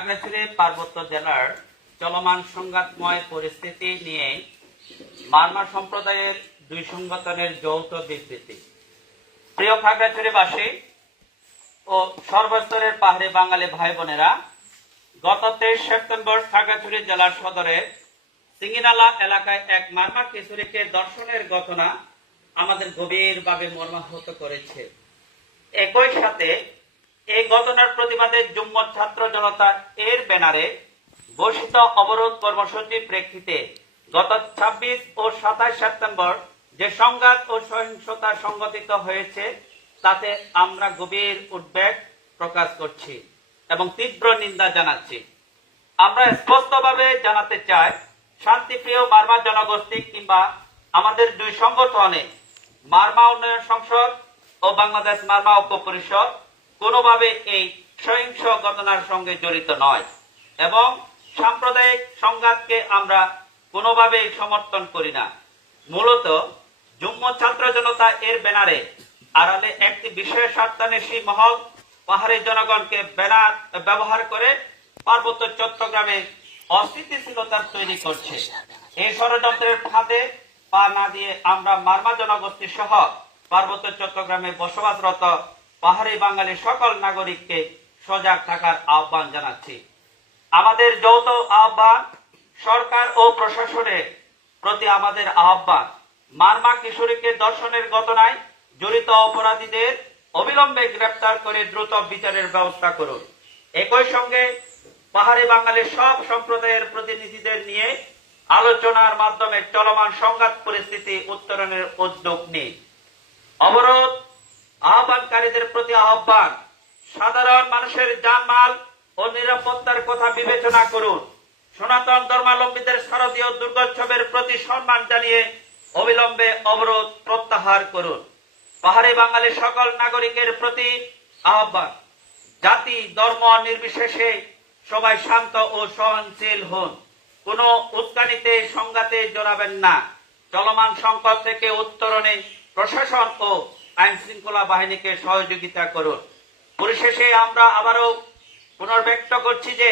খাগড়াছড়ি পার্বত্য জেলার চলমান সংঘাতময় পরিস্থিতি নিয়ে মারমা সম্প্রদায়ের দুই সংগঠনের যৌথ বিবৃতি। প্রিয় খাগড়াছড়িবাসী ও সর্বস্তরের পাহাড়ি বাঙালি ভাই বোনেরা, গত 23 সেপ্টেম্বর খাগড়াছড়ি জেলার সদরের সিঙ্গিনালা এলাকায় এক মারমা কিশোরীকে ধর্ষণের ঘটনা আমাদের গভীরভাবে মর্মাহত করেছে। একই সাথে এই ঘটনার প্রতিবাদে যুম্মত ছাত্র জনতা এর ব্যানারে ঘোষিত অবরোধ কর্মসূচির প্রেক্ষিতে গত 26 ও 27 সেপ্টেম্বর যে সংঘাত ও সহিংসতা সংঘটিত হয়েছে তাতে আমরা গভীর উদ্বেগ প্রকাশ করছি এবং তীব্র নিন্দা জানাচ্ছি। আমরা স্পষ্টভাবে জানাতে চাই, শান্তিপ্রিয় মারমা জনগোষ্ঠী কিংবা আমাদের দুই সংগঠনে মারমা উন্নয়ন সংসদ ও বাংলাদেশ মারমা ঐক্য পরিষদ কোনোভাবে এই সহিংস ঘটনার সঙ্গে জড়িত নয় এবং সাম্প্রদায়িক সংঘাতকে আমরা কোনোভাবেই সমর্থন করি না। মূলত যুম্মত ছাত্র জনতা এর ব্যানারে আড়ালে একটি বিশেষ স্বার্থান্বেষী মহল পাহাড়ি জনগণকে ব্যানার ব্যবহার করে পার্বত্য চট্টগ্রামে অস্থিতিশীলতা তৈরি করছে। এই ষড়যন্ত্রের ফাঁদে পা না দিয়ে আমরা মারমা জনগোষ্ঠী সহ পার্বত্য চট্টগ্রামে বসবাসরত পাহাড়ি বাঙালি সকল নাগরিককে সজাগ থাকার আহ্বান জানাচ্ছি। আমাদের যৌথ আহ্বান, সরকার ও প্রশাসনের প্রতি আমাদের আহ্বান, মারমা কিশোরীকে ধর্ষণের ঘটনায় জড়িত অপরাধীদের অবিলম্বে গ্রেপ্তার করে দ্রুত বিচারের ব্যবস্থা করুন। একই সঙ্গে পাহাড়ি বাঙালির সব সম্প্রদায়ের প্রতিনিধিদের নিয়ে আলোচনার মাধ্যমে চলমান সংঘাত পরিস্থিতি উত্তরণের উদ্যোগ নিন। অবরোধ আহ্বানকারীদের প্রতি আহ্বান, সাধারণ মানুষের জানমাল ও নিরাপত্তার কথা বিবেচনা করুন। সনাতন ধর্মাবলম্বীদের শারদীয় দুর্গোৎসবের প্রতি সম্মান জানিয়ে অবিলম্বে অবরোধ প্রত্যাহার করুন। পাহাড়ি বাঙালি সকল নাগরিকের প্রতি আহ্বান, জাতি ধর্ম নির্বিশেষে সবাই শান্ত ও সহনশীল হন। কোনো উস্কানিতে সংঘাতে জড়াবেন না। চলমান সংকট থেকে উত্তরণে প্রশাসন ও আইন শৃঙ্খলা বাহিনীকে সহযোগিতা করুন। পরিশেষে আমরা আবারও পুনর্ব্যক্ত করছি যে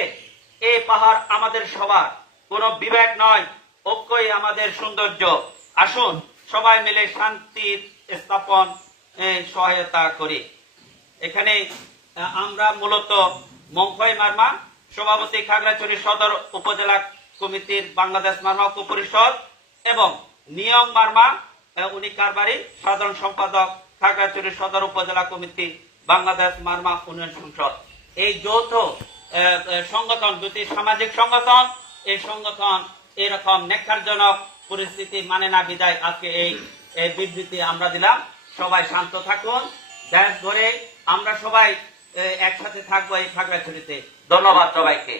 এই পাহাড় আমাদের সবার, কোনো বিবেক নয়, ঐক্যই আমাদের সৌন্দর্য। আসুন সবাই মিলে শান্তির স্থাপন সহায়তা করি। এখানে আমরা মূলত মংখয় মারমা সভাপতি খাগড়াছড়ি সদর উপজেলা কমিটির বাংলাদেশ মারমা ঐক্য পরিষদ এবং নিয়ম মারমা উনি কারবারি সাধারণ সম্পাদক খাগড়াছড়ি সদর উপজেলা কমিটি বাংলাদেশ মারমা উন্নয়ন সংসদ, এই যৌথ সংগঠন, দুটি সামাজিক সংগঠন, এই সংগঠন এরকম নেককারজনক পরিস্থিতি মানে না বিদায় আজকে এই বিবৃতি আমরা দিলাম। সবাই শান্ত থাকুন, দেশ গড়ে আমরা সবাই একসাথে থাকবো এই খাগড়াছড়িতে। ধন্যবাদ সবাইকে।